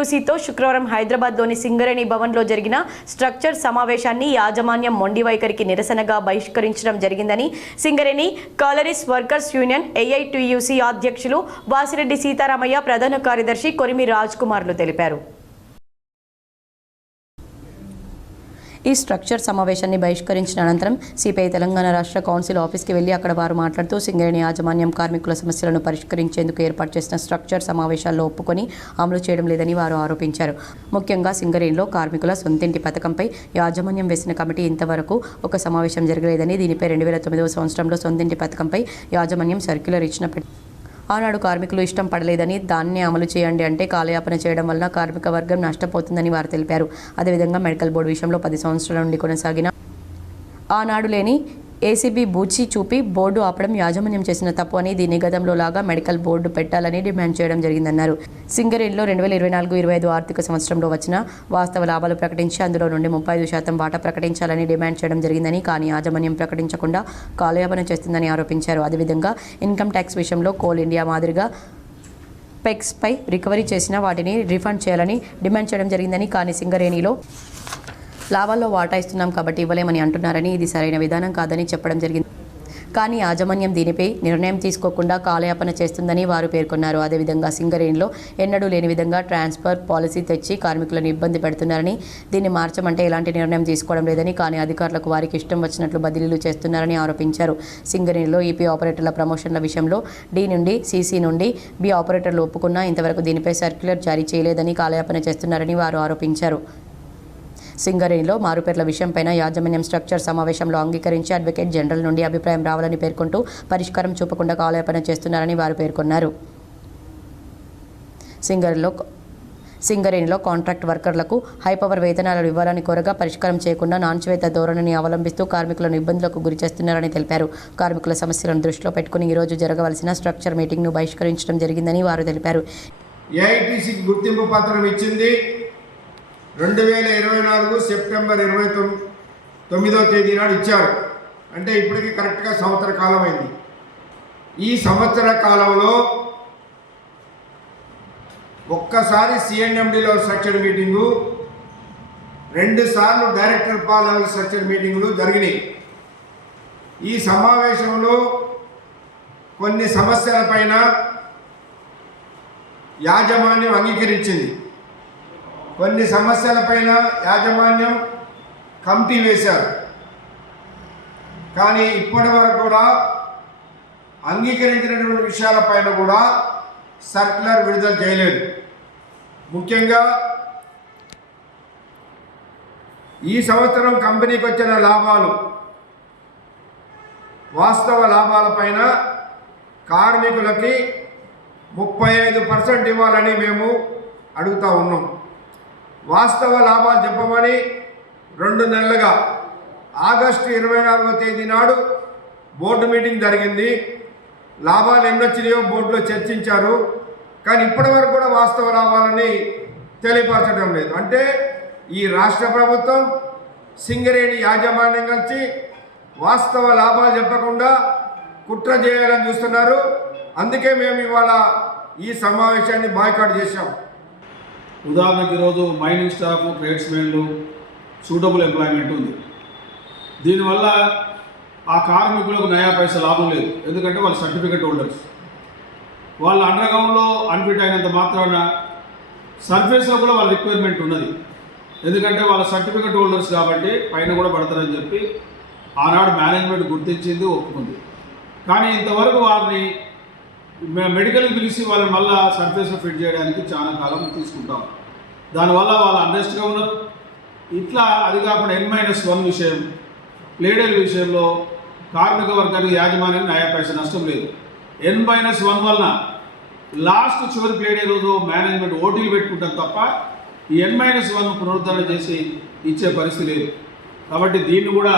ఏఐటియుసితో శుక్రవారం హైదరాబాద్లోని సింగరేణి భవన్లో జరిగిన స్ట్రక్చర్ సమావేశాన్ని యాజమాన్యం మొండి వైఖరికి నిరసనగా బహిష్కరించడం జరిగిందని Singareni collieries workers union AITUC అధ్యక్షులు వాసిరెడ్డి సీతారామయ్య ప్రధాన కార్యదర్శి కొరిమి రాజ్ కుమార్లు తెలిపారు. ఈ స్ట్రక్చర్ సమావేశాన్ని బహిష్కరించిన అనంతరం సిపిఐ తెలంగాణ రాష్ట్ర కౌన్సిల్ ఆఫీస్కి వెళ్ళి అక్కడ వారు మాట్లాడుతూ సింగరేణి యాజమాన్యం కార్మికుల సమస్యలను పరిష్కరించేందుకు ఏర్పాటు చేసిన స్ట్రక్చర్ సమావేశాల్లో ఒప్పుకొని అమలు చేయడం లేదని వారు ఆరోపించారు. ముఖ్యంగా సింగరేణిలో కార్మికుల సొంతింటి పథకంపై యాజమాన్యం వేసిన కమిటీ ఇంతవరకు ఒక సమావేశం జరగలేదని దీనిపై రెండు వేల తొమ్మిదవ సంవత్సరంలో సొంతింటి పథకంపై యాజమాన్యం సర్క్యులర్ ఇచ్చినప్పటి ఆనాడు కార్మికులు ఇష్టం పడలేదని దాన్ని అమలు చేయండి అంటే కాలయాపన చేయడం వలన కార్మిక వర్గం నష్టపోతుందని వారు తెలిపారు. అదేవిధంగా మెడికల్ బోర్డు విషయంలో పది సంవత్సరాల నుండి కొనసాగిన ఆనాడు లేని ఏసీబీ బూచి చూపి బోర్డు ఆపడం యాజమాన్యం చేసిన తప్పు అని దీని గతంలో లాగా మెడికల్ బోర్డు పెట్టాలని డిమాండ్ చేయడం జరిగిందన్నారు. సింగరేణిలో రెండు వేల ఇరవై నాలుగు ఇరవై ఐదు ఆర్థిక సంవత్సరంలో వచ్చిన వాస్తవ లాభాలు ప్రకటించి అందులో నుండి ముప్పై ఐదు శాతం వాటా ప్రకటించాలని డిమాండ్ చేయడం జరిగిందని కానీ యాజమాన్యం ప్రకటించకుండా కాలయాపన చేస్తుందని ఆరోపించారు. అదేవిధంగా ఇన్కమ్ ట్యాక్స్ విషయంలో కోల్ ఇండియా మాదిరిగా పెక్స్పై రికవరీ చేసిన వాటిని రిఫండ్ చేయాలని డిమాండ్ చేయడం జరిగిందని కానీ సింగరేణిలో లాభాల్లో వాటా ఇస్తున్నాం కాబట్టి ఇవ్వలేమని అంటున్నారని ఇది సరైన విధానం కాదని చెప్పడం జరిగింది. కానీ యాజమాన్యం దీనిపై నిర్ణయం తీసుకోకుండా కాలయాపన చేస్తుందని వారు పేర్కొన్నారు. అదేవిధంగా సింగరేణిలో ఎన్నడూ లేని విధంగా ట్రాన్స్ఫర్ పాలసీ తెచ్చి కార్మికులను ఇబ్బంది పెడుతున్నారని దీన్ని మార్చమంటే ఎలాంటి నిర్ణయం తీసుకోవడం లేదని కానీ అధికారులకు వారికి ఇష్టం వచ్చినట్లు బదిలీలు చేస్తున్నారని ఆరోపించారు. సింగరేణిలో ఈపీ ఆపరేటర్ల ప్రమోషన్ల విషయంలో డి నుండి సీసీ నుండి బి ఆపరేటర్లు ఒప్పుకున్నా ఇంతవరకు దీనిపై సర్క్యులర్ జారీ చేయలేదని కాలయాపన చేస్తున్నారని వారు ఆరోపించారు. సింగరేణిలో మారుపేర్ల విషయంపైన యాజమాన్యం స్ట్రక్చర్ సమావేశంలో అంగీకరించి అడ్వకేట్ జనరల్ నుండి అభిప్రాయం రావాలని పేర్కొంటూ పరిష్కారం చూపకుండా కాలయాపన చేస్తున్నారని వారు పేర్కొన్నారు. సింగర్లో సింగరేణిలో కాంట్రాక్ట్ వర్కర్లకు హైపవర్ వేతనాలు ఇవ్వాలని కోరగా పరిష్కారం చేయకుండా నాన్చివేత ధోరణిని అవలంబిస్తూ కార్మికులను ఇబ్బందులకు గురి చేస్తున్నారని తెలిపారు. కార్మికుల సమస్యలను దృష్టిలో పెట్టుకుని ఈరోజు జరగవలసిన స్ట్రక్చర్ మీటింగ్ను బహిష్కరించడం జరిగిందని వారు తెలిపారు. ఏఐటీసీకి గుర్తింపు పత్రం ఇచ్చింది. రెండు వేల ఇరవై నాలుగు సెప్టెంబర్ ఇరవై తొమ్మిది తొమ్మిదో తేదీ నాడు ఇచ్చారు. అంటే ఇప్పటికి కరెక్ట్గా సంవత్సర కాలం అయింది. ఈ సంవత్సర కాలంలో ఒక్కసారి సిఎన్ఎండిలో స్ట్రక్చర్ మీటింగు రెండు సార్లు డైరెక్టర్ పాల్ లెవెల్ స్ట్రక్చర్ మీటింగులు జరిగినాయి. ఈ సమావేశంలో కొన్ని సమస్యలపైన యాజమాన్యం అంగీకరించింది. కొన్ని సమస్యలపైన యాజమాన్యం కమిటీ వేశారు. కానీ ఇప్పటి వరకు కూడా అంగీకరించినటువంటి విషయాలపైన కూడా సర్క్యులర్ విడుదల చేయలేదు. ముఖ్యంగా ఈ సంవత్సరం కంపెనీకి వచ్చిన లాభాలు వాస్తవ లాభాలపైన కార్మికులకి ముప్పై ఐదు పర్సెంట్ ఇవ్వాలని మేము అడుగుతా ఉన్నాం. వాస్తవ లాభాలు చెప్పమని రెండు నెలలుగా ఆగస్టు ఇరవై నాలుగో తేదీ నాడు బోర్డు మీటింగ్ జరిగింది. లాభాలు ఎన్ని వచ్చినాయో బోర్డులో చర్చించారు. కానీ ఇప్పటి వరకు కూడా వాస్తవ లాభాలని తెలియపరచడం లేదు. అంటే ఈ రాష్ట్ర ప్రభుత్వం సింగరేణి యాజమాన్యం కలిసి వాస్తవ లాభాలు చెప్పకుండా కుట్ర చేయాలని చూస్తున్నారు. అందుకే మేము ఇవాళ ఈ సమావేశాన్ని బాయ్కాట్ చేశాం. ఉదాహరణకి ఈరోజు మైనింగ్ స్టాఫ్ ట్రేడ్స్మెన్లు సూటబుల్ ఎంప్లాయ్మెంట్ ఉంది. దీనివల్ల ఆ కార్మికులకు నయా పైసా లాభం లేదు. ఎందుకంటే వాళ్ళు సర్టిఫికెట్ హోల్డర్స్ వాళ్ళ అండర్గ్రౌండ్లో అన్ఫిట్ అయినంత మాత్రాన సర్ఫేస్లో కూడా వాళ్ళ రిక్వైర్మెంట్ ఉన్నది. ఎందుకంటే వాళ్ళ సర్టిఫికెట్ హోల్డర్స్ కాబట్టి పైన కూడా పడతారని చెప్పి ఆనాడు మేనేజ్మెంట్ గుర్తించింది ఒప్పుకుంది. కానీ ఇంతవరకు వారిని మెడికల్కి పిలిచి వాళ్ళని మళ్ళీ సర్ఫేస్లో ఫిట్ చేయడానికి చాలా కాలం తీసుకుంటాం. దానివల్ల వాళ్ళు అండెస్ట్గా ఉన్నారు ఇట్లా అది కాకుండా ఎన్ మైనస్ వన్ విషయం లేడీల విషయంలో కార్మిక వర్గానికి యాజమాన్యం న్యాయ పైసా నష్టం లేదు. ఎన్ మైనస్ వన్ వలన లాస్ట్ చివరి ప్లేడే రోజు మేనేజ్మెంట్ ఓటీలు పెట్టుకుంటాం తప్ప ఈ ఎన్ మైనస్ వన్ పునరుద్ధరణ చేసి ఇచ్చే పరిస్థితి లేదు. కాబట్టి దీన్ని కూడా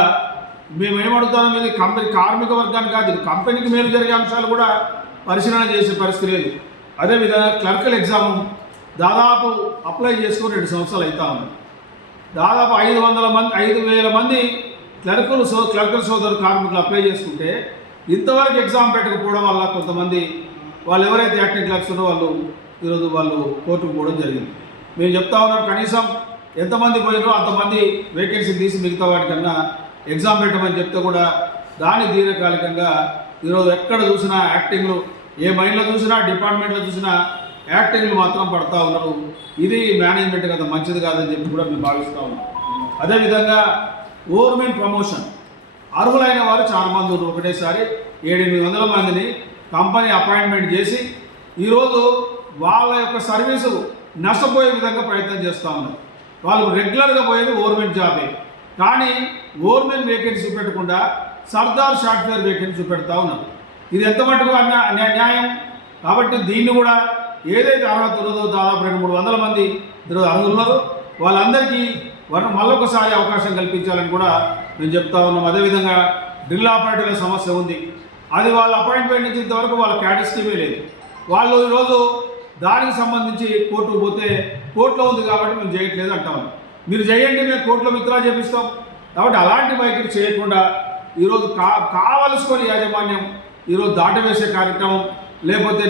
మేము ఏమడుగుతాం ఇది కంపెనీ కార్మిక వర్గానికి కాదు కంపెనీకి మేలు జరిగే అంశాలు కూడా పరిశీలన చేసే పరిస్థితి లేదు. అదేవిధంగా క్లర్కల్ ఎగ్జామ్ దాదాపు అప్లై చేసుకుని రెండు సంవత్సరాలు అవుతా ఉంది. దాదాపు ఐదు వందల మంది ఐదు వేల మంది క్లర్కులు సో క్లర్కల్ సోదరు కార్మికులు అప్లై చేసుకుంటే ఇంతవరకు ఎగ్జామ్ పెట్టకపోవడం వల్ల కొంతమంది వాళ్ళు ఎవరైతే యాక్టింగ్ క్లర్క్స్ ఉన్నారో వాళ్ళు ఈరోజు వాళ్ళు కోర్టుకు పోవడం జరిగింది. మేము చెప్తా ఉన్నాం కనీసం ఎంతమంది పోయినో అంతమంది వేకెన్సీ తీసి మిగతా వాటికన్నా ఎగ్జామ్ పెట్టమని చెప్తే కూడా దాని దీర్ఘకాలికంగా ఈరోజు ఎక్కడ చూసినా యాక్టింగ్లు ఏ మైండ్లో చూసినా డిపార్ట్మెంట్లో చూసినా యాక్టింగ్లు మాత్రం పడతా ఉన్నారు ఇది మేనేజ్మెంట్ కదా మంచిది కాదని చెప్పి కూడా మేము భావిస్తూ ఉన్నాం. అదేవిధంగా గవర్నమెంట్ ప్రమోషన్. అర్హులైన వారు చాలా మంది ఉన్నారు. ఒకటేసారి ఏడెనిమిది వందల మందిని కంపెనీ అపాయింట్మెంట్ చేసి ఈరోజు వాళ్ళ యొక్క సర్వీసు నష్టపోయే విధంగా ప్రయత్నం చేస్తూ ఉన్నారు. వాళ్ళు రెగ్యులర్గా పోయేది గవర్నమెంట్ జాబే. కానీ గవర్నమెంట్ వేకెన్సీ పెట్టకుండా సర్దార్ సాఫ్ట్వేర్ వేకెన్సీ పెడతా ఉన్నారు ఇది ఎంత మటుకు న్యాయం కాబట్టి దీన్ని కూడా ఏదైతే అర్హత ఉన్నదో దాదాపు రెండు మూడు వందల మంది ఈరోజు వాళ్ళందరికీ వన మళ్ళొకసారి అవకాశం కల్పించాలని కూడా మేము చెప్తా ఉన్నాం. అదేవిధంగా డ్రిల్ ఆపరేటర్ల సమస్య ఉంది. అది వాళ్ళ అపాయింట్మెంట్ నుంచి ఇంతవరకు వాళ్ళ క్యాటిస్టీమే లేదు. వాళ్ళు ఈరోజు దానికి సంబంధించి కోర్టుకు పోతే కోర్టులో ఉంది కాబట్టి మేము చేయట్లేదు అంటాం మీరు చేయండి మేము కోర్టులో విత్డ్రా చేపిస్తాం. కాబట్టి అలాంటి వైఖరి చేయకుండా ఈరోజు కా కావలసుకొని యాజమాన్యం ఈరోజు దాటవేసే కార్యక్రమం లేకపోతే